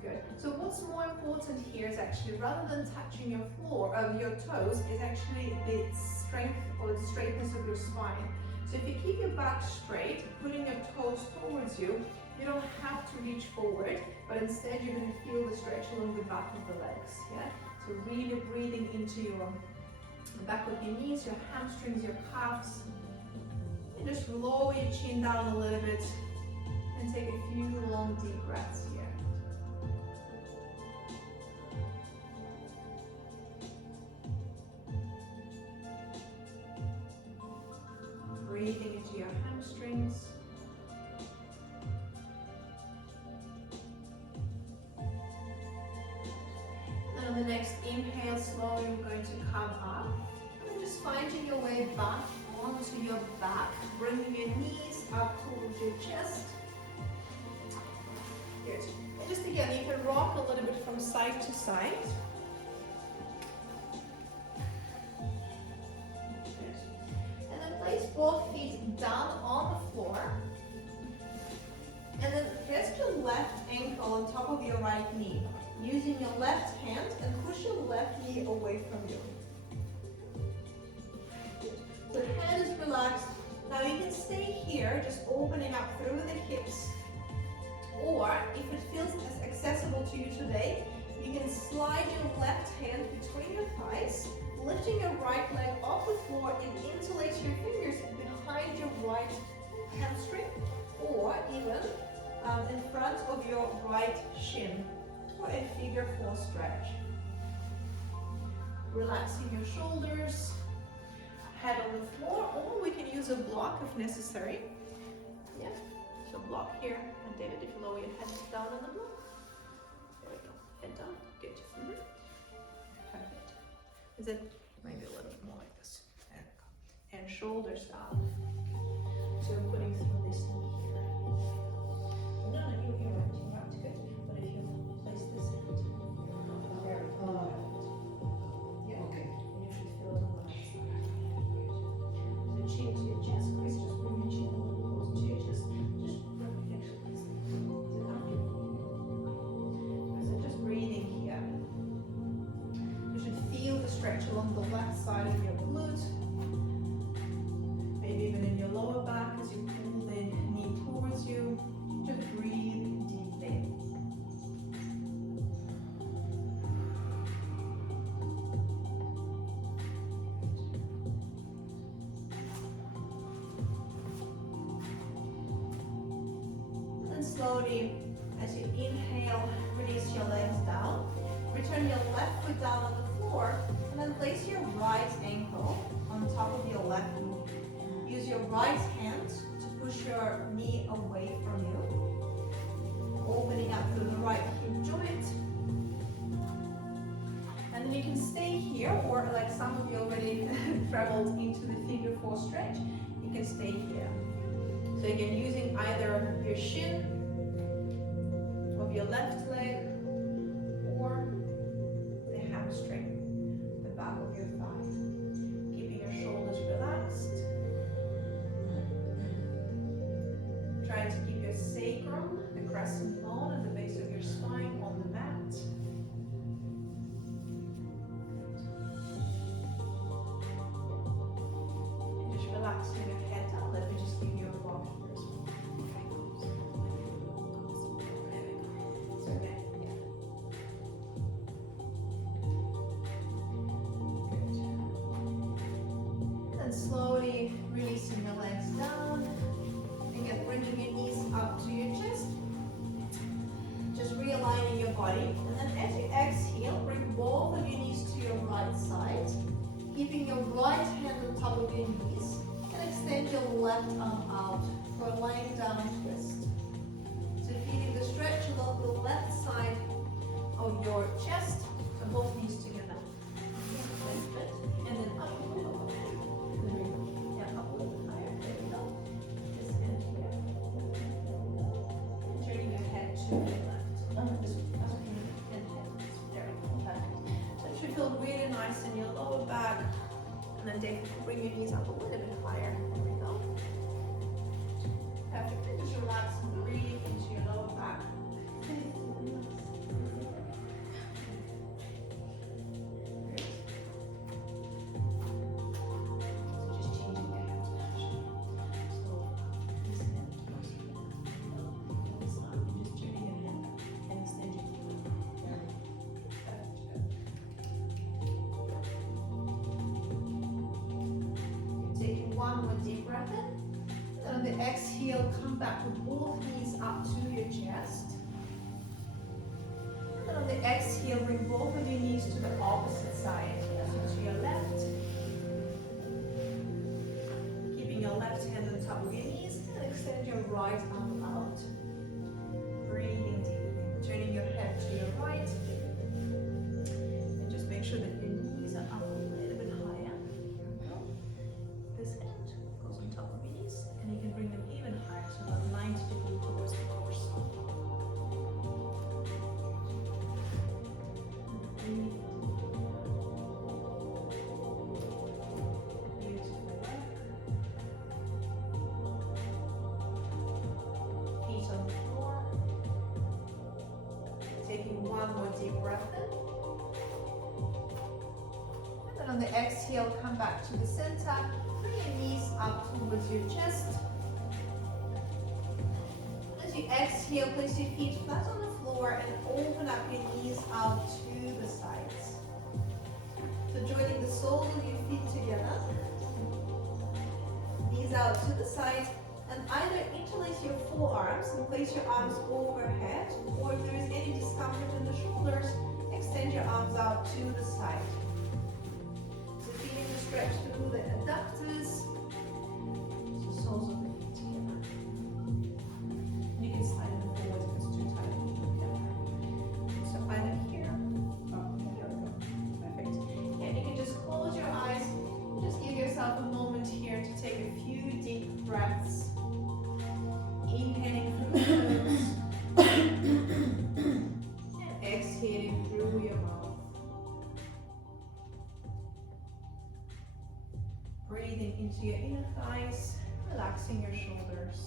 Good. So what's more important here is actually, rather than touching your floor, your toes, is actually the strength or the straightness of your spine. So if you keep your back straight, putting your toes towards you, you don't have to reach forward, but instead you're going to feel the stretch along the back of the legs. So really breathing into the back of your knees, your hamstrings, your calves. And just lower your chin down a little bit and take a few long deep breaths here. Breathing into your hamstrings. And on the next inhale, slowly you're going to come up. And just finding your way back onto your back. Bringing your knees up towards your chest. Good. And just again, you can rock a little bit from side to side. Place both feet down on the floor, and then rest your left ankle on top of your right knee, using your left hand, and push your left knee away from you. The hand is relaxed. Now you can stay here, just opening up through the hips, or if it feels as accessible to you today, You can slide your left hand between your thighs, lifting your right leg off the floor and interlace your fingers behind your right hamstring, or even in front of your right shin for a figure 4 stretch. Relaxing your shoulders, head on the floor, or we can use a block if necessary. Yeah, so block here. And David, if you lower your head down on the block. There we go. Head down. Good. Perfect. Is it maybe a little bit more like this? There we go. And shoulders down. So we're putting through this knee here. No, you're right. Good. But if you place this hand, very good. Yeah. Okay. And you should feel it on the left side. So chin to your chest, Chris. Just bring your chin a little closer to your chest. Just perfect. Actually, is it coming? So just breathing here. You should feel the stretch along the left side of your glute. Maybe even in your lower back as you pull the knee towards you. Just breathe deeply. And slowly, as you inhale, release your legs down. Return your left foot down on the floor, and then place your right ankle on top of your left knee. Use your right hand to push your knee away from you, opening up through the right hip joint. And then you can stay here, or like some of you already traveled into the figure 4 stretch, you can stay here. So again, using either your shin of your left leg or the hamstring, the back of your thigh. Keeping your shoulders relaxed. Try to keep your sacrum, the crescent bone at the base of your spine, on the mat. And just relaxing your head down. Let me just give you a rock here as well. It's okay. Yeah. Good. And slowly releasing your legs down. Again, bringing your knees up to your chest. Just realigning your body. And then as you exhale, bring both of your knees to your right side. Keeping your right hand on top of your knees. And extend your left arm out for a lying down twist. So feeling the stretch along the left side of your chest. So both knees together. And then up a little bit. There we go. Yeah, up a little bit higher. There we go. This hand here. And turning your head to the left. This way. And head. There we go. Perfect. So it should feel really nice in your lower back. And then Dave, bring your knees up a little bit higher. There we go. Perfect. And just relax and breathe into your lower back. One more deep breath in. And on the exhale, come back with both knees up to your chest. And then on the exhale, bring both of your knees to the opposite side. So to your left. Keeping your left hand on top of your knees and extend your right arm out. Breathing deep. Turning your head to your right. And just make sure that your knees are up a little bit higher. This hand goes on top of your knees, and you can bring them even higher, so about 90 degrees towards the torso. Beautiful work. Feet on the floor. Taking one more deep breath in. And then on the exhale, come back to the center. Bring your knees up towards your chest. As you exhale, place your feet flat on the floor and open up your knees out to the sides. So joining the soles of your feet together, knees out to the side, and either interlace your forearms and place your arms overhead, or if there is any discomfort in the shoulders, extend your arms out to the side. So feeling the stretch through the adductors, so soles of the feet together. You can slide them forward if it's too tight. So either here, oh, there we go, perfect. And you can just close your eyes, just give yourself a moment here to take a few deep breaths. Inhaling through the nose and exhaling through your mouth. Breathing into your inner thighs, relaxing your shoulders.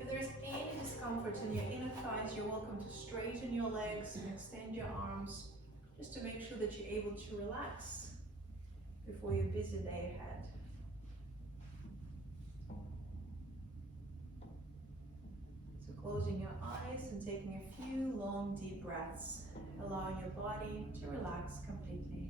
If there is any discomfort in your inner thighs, you're welcome to straighten your legs and extend your arms, just to make sure that you're able to relax before your busy day ahead. Closing your eyes and taking a few long deep breaths, allowing your body to relax completely.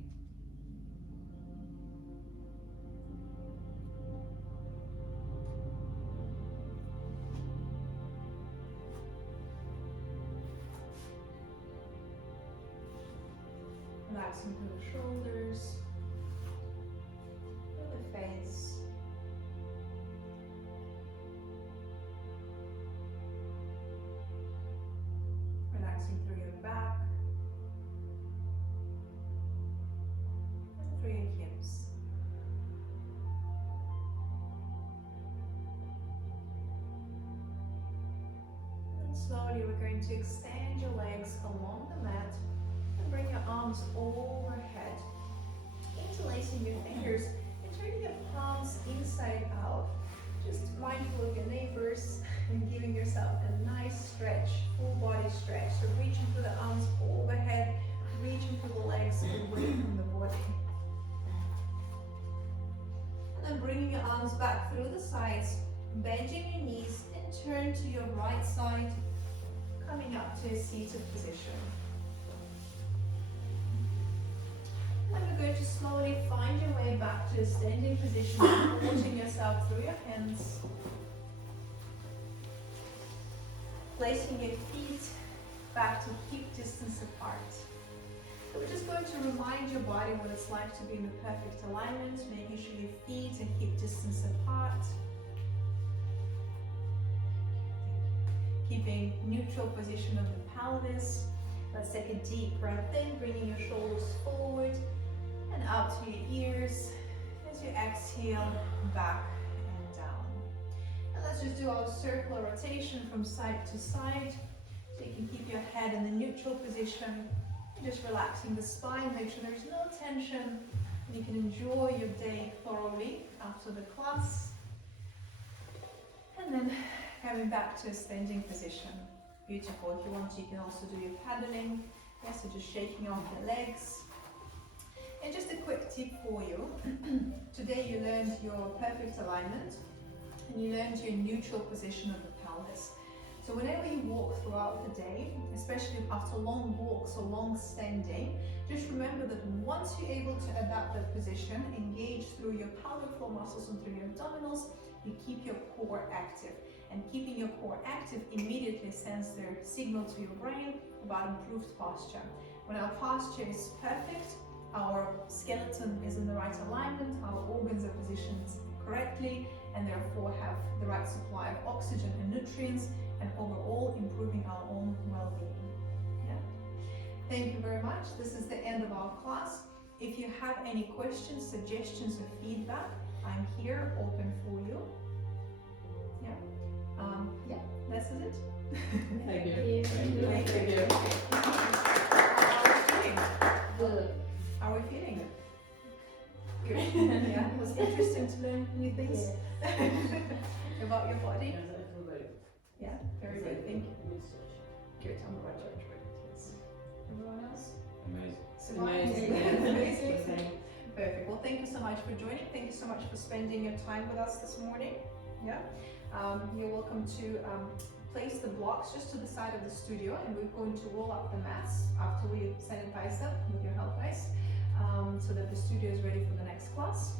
Relaxing through the shoulders, through the face. Relaxing through your back, and through your hips. And slowly we're going to extend your legs along the mat and bring your arms overhead, interlacing your fingers and turning your palms inside out. Just mindful of your neighbors and giving yourself a nice stretch, full body stretch. So reaching through the arms overhead, reaching through the legs away from the body. And then bringing your arms back through the sides, bending your knees and turn to your right side, coming up to a seated position. And we're going to slowly find your way back to a standing position, supporting yourself through your hands. Placing your feet back to hip distance apart. So we're just going to remind your body what it's like to be in the perfect alignment, making sure your feet are hip distance apart. Keeping neutral position of the pelvis. Let's take a deep breath in, bringing your shoulders forward and up to your ears as you exhale back and down. And let's just do our circular rotation from side to side, so you can keep your head in the neutral position. Just relaxing the spine, make sure there's no tension, and you can enjoy your day thoroughly after the class. And then coming back to a standing position. Beautiful. If you want, you can also do your paddling. Yeah, so just shaking off your legs. And just a quick tip for you. Today you learned your perfect alignment and you learned your neutral position of the pelvis. So whenever you walk throughout the day, especially after long walks or long standing, just remember that once you're able to adapt that position, engage through your pelvic floor muscles and through your abdominals, you keep your core active. And keeping your core active immediately sends their signal to your brain about improved posture. When our posture is perfect, our skeleton is in the right alignment, our organs are positioned correctly, and therefore have the right supply of oxygen and nutrients, and overall improving our own well-being. Yeah. Thank you very much. This is the end of our class. If you have any questions, suggestions, or feedback, I'm here, open for you. Yeah, this is it. Thank you. Thank you. Thank you. Good. How are we feeling? Good. Yeah, it was interesting to learn new things about your body. Yeah, very good. Thank you. Good. I'm about to enjoy it. Yes. Everyone else? Amazing. Amazing. Perfect. Well, thank you so much for joining. Thank you so much for spending your time with us this morning. Yeah. You're welcome to place the blocks just to the side of the studio, and we're going to roll up the mats after we sanitize them with your help, guys, so that the studio is ready for the next class.